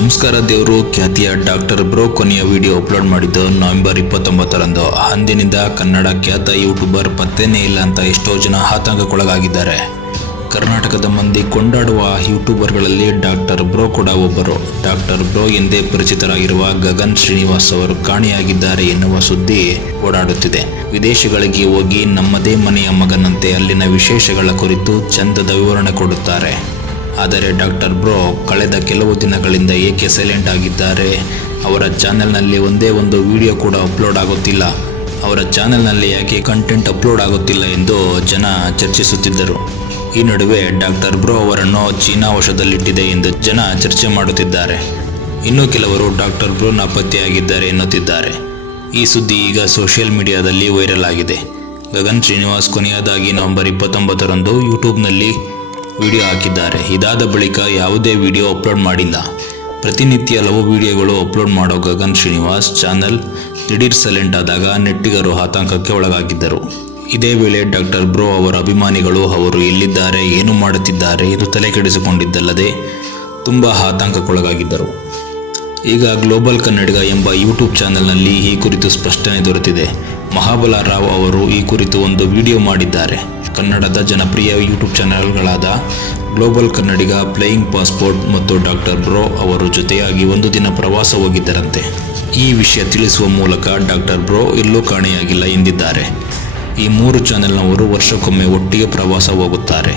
ನಮಸ್ಕಾರ ದೇವರು. ಖ್ಯಾತಿಯ ಡಾಕ್ಟರ್ ಬ್ರೋ ಕೊನೆಯ ವಿಡಿಯೋ ಅಪ್ಲೋಡ್ ಮಾಡಿದ್ದು ನವೆಂಬರ್ ಇಪ್ಪತ್ತೊಂಬತ್ತರಂದು. ಅಂದಿನಿಂದ ಕನ್ನಡ ಖ್ಯಾತ ಯೂಟ್ಯೂಬರ್ ಪತ್ತೆನೇ ಇಲ್ಲ ಅಂತ ಎಷ್ಟೋ ಜನ ಆತಂಕಕ್ಕೊಳಗಾಗಿದ್ದಾರೆ. ಕರ್ನಾಟಕದ ಮಂದಿ ಕೊಂಡಾಡುವ ಯೂಟ್ಯೂಬರ್ಗಳಲ್ಲಿ ಡಾಕ್ಟರ್ ಬ್ರೋ ಕೂಡ ಒಬ್ಬರು. ಡಾಕ್ಟರ್ ಬ್ರೋ ಎಂದೇ ಪರಿಚಿತರಾಗಿರುವ ಗಗನ್ ಶ್ರೀನಿವಾಸ್ ಅವರು ಕಾಣೆಯಾಗಿದ್ದಾರೆ ಎನ್ನುವ ಸುದ್ದಿ ಓಡಾಡುತ್ತಿದೆ. ವಿದೇಶಗಳಿಗೆ ಹೋಗಿ ನಮ್ಮದೇ ಮನೆಯ ಮಗನಂತೆ ಅಲ್ಲಿನ ವಿಶೇಷಗಳ ಕುರಿತು ಚಂದದ ವಿವರಣೆ ಕೊಡುತ್ತಾರೆ. ಆದರೆ ಡಾಕ್ಟರ್ ಬ್ರೋ, ಕಳೆದ ಕೆಲವು ದಿನಗಳಿಂದ ಏಕೆ ಸೈಲೆಂಟ್ ಆಗಿದ್ದಾರೆ? ಅವರ ಚಾನೆಲ್ನಲ್ಲಿ ಒಂದೇ ಒಂದು ವಿಡಿಯೋ ಕೂಡ ಅಪ್ಲೋಡ್ ಆಗುತ್ತಿಲ್ಲ. ಅವರ ಚಾನೆಲ್ನಲ್ಲಿ ಯಾಕೆ ಕಂಟೆಂಟ್ ಅಪ್ಲೋಡ್ ಆಗುತ್ತಿಲ್ಲ ಎಂದು ಜನ ಚರ್ಚಿಸುತ್ತಿದ್ದರು. ಈ ನಡುವೆ ಡಾಕ್ಟರ್ ಬ್ರೋ ಅವರನ್ನು ಚೀನಾ ವಶದಲ್ಲಿಟ್ಟಿದೆ ಎಂದು ಜನ ಚರ್ಚೆ ಮಾಡುತ್ತಿದ್ದಾರೆ. ಇನ್ನು ಕೆಲವರು ಡಾಕ್ಟರ್ ಬ್ರೋ ನಾಪತ್ತೆಯಾಗಿದ್ದಾರೆ ಎನ್ನುತ್ತಿದ್ದಾರೆ. ಈ ಸುದ್ದಿ ಈಗ ಸೋಷಿಯಲ್ ಮೀಡಿಯಾದಲ್ಲಿ ವೈರಲ್ ಆಗಿದೆ. ಗಗನ್ ಶ್ರೀನಿವಾಸ್ ಕೊನೆಯದಾಗಿ ನವೆಂಬರ್ ಇಪ್ಪತ್ತೊಂಬತ್ತರಂದು ಯೂಟ್ಯೂಬ್ನಲ್ಲಿ ವಿಡಿಯೋ ಹಾಕಿದ್ದಾರೆ. ಇದಾದ ಬಳಿಕ ಯಾವುದೇ ವಿಡಿಯೋ ಅಪ್ಲೋಡ್ ಮಾಡಿಲ್ಲ. ಪ್ರತಿನಿತ್ಯ ಲವ್ ವಿಡಿಯೋಗಳು ಅಪ್ಲೋಡ್ ಮಾಡೋ ಗಗನ್ ಶ್ರೀನಿವಾಸ್ ಚಾನಲ್ ದಿಢೀರ್ ಸೈಲೆಂಟ್ ಆದಾಗ ನೆಟ್ಟಿಗರು ಆತಂಕಕ್ಕೆ ಒಳಗಾಗಿದ್ದರು. ಇದೇ ವೇಳೆ ಡಾಕ್ಟರ್ ಬ್ರೋ ಅವರ ಅಭಿಮಾನಿಗಳು, ಅವರು ಎಲ್ಲಿದ್ದಾರೆ, ಏನು ಮಾಡುತ್ತಿದ್ದಾರೆ, ಎಂದು ತಲೆ ಕೆಡಿಸಿಕೊಂಡಿದ್ದಲ್ಲದೆ ತುಂಬ ಆತಂಕಕ್ಕೊಳಗಾಗಿದ್ದರು. ಈಗ ಗ್ಲೋಬಲ್ ಕನ್ನಡಿಗ ಎಂಬ ಯೂಟ್ಯೂಬ್ ಚಾನೆಲ್ನಲ್ಲಿ ಈ ಕುರಿತು ಸ್ಪಷ್ಟನೆ ದೊರೆತಿದೆ. ಮಹಾಬಲ ರಾವ್ ಅವರು ಈ ಕುರಿತು ಒಂದು ವಿಡಿಯೋ ಮಾಡಿದ್ದಾರೆ. ಕನ್ನಡದ ಜನಪ್ರಿಯ ಯೂಟ್ಯೂಬ್ ಚಾನೆಲ್ಗಳಾದ ಗ್ಲೋಬಲ್ ಕನ್ನಡಿಗ ಪ್ಲೇಯಿಂಗ್ ಪಾಸ್ಪೋರ್ಟ್ ಮತ್ತು ಡಾಕ್ಟರ್ ಬ್ರೋ ಅವರು ಜೊತೆಯಾಗಿ ಒಂದು ದಿನ ಪ್ರವಾಸ ಹೋಗಿದ್ದರಂತೆ. ಈ ವಿಷಯ ತಿಳಿಸುವ ಮೂಲಕ ಡಾಕ್ಟರ್ ಬ್ರೋ ಎಲ್ಲೂ ಕಾಣೆಯಾಗಿಲ್ಲ ಎಂದಿದ್ದಾರೆ. ಈ ಮೂರು ಚಾನೆಲ್ನವರು ವರ್ಷಕ್ಕೊಮ್ಮೆ ಒಟ್ಟಿಗೆ ಪ್ರವಾಸ ಹೋಗುತ್ತಾರೆ.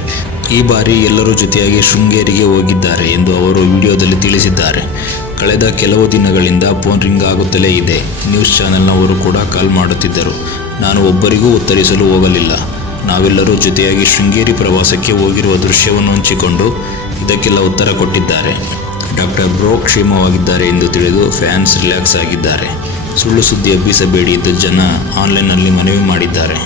ಈ ಬಾರಿ ಎಲ್ಲರೂ ಜೊತೆಯಾಗಿ ಶೃಂಗೇರಿಗೆ ಹೋಗಿದ್ದಾರೆ ಎಂದು ಅವರು ವಿಡಿಯೋದಲ್ಲಿ ತಿಳಿಸಿದ್ದಾರೆ. ಕಳೆದ ಕೆಲವು ದಿನಗಳಿಂದ ಫೋನ್ ರಿಂಗ್ ಆಗುತ್ತಲೇ ಇದೆ. ನ್ಯೂಸ್ ಚಾನೆಲ್ನವರು ಕೂಡ ಕಾಲ್ ಮಾಡುತ್ತಿದ್ದರು. ನಾನು ಒಬ್ಬರಿಗೂ ಉತ್ತರಿಸಲು ಹೋಗಲಿಲ್ಲ. ನಾವೆಲ್ಲರೂ ಜೊತೆಯಾಗಿ ಶೃಂಗೇರಿ ಪ್ರವಾಸಕ್ಕೆ ಹೋಗಿರುವ ದೃಶ್ಯವನ್ನು ಹಂಚಿಕೊಂಡು ಇದಕ್ಕೆಲ್ಲ ಉತ್ತರ ಕೊಟ್ಟಿದ್ದಾರೆ. ಡಾಕ್ಟರ್ ಬ್ರೋ ಕ್ಷೇಮವಾಗಿದ್ದಾರೆ ಎಂದು ತಿಳಿದು ಫ್ಯಾನ್ಸ್ ರಿಲ್ಯಾಕ್ಸ್ ಆಗಿದ್ದಾರೆ. ಸುಳ್ಳು ಸುದ್ದಿ ಹಬ್ಬಿಸಬೇಡಿ ಎಂದು ಜನ ಆನ್ಲೈನ್ನಲ್ಲಿ ಮನವಿ ಮಾಡಿದ್ದಾರೆ.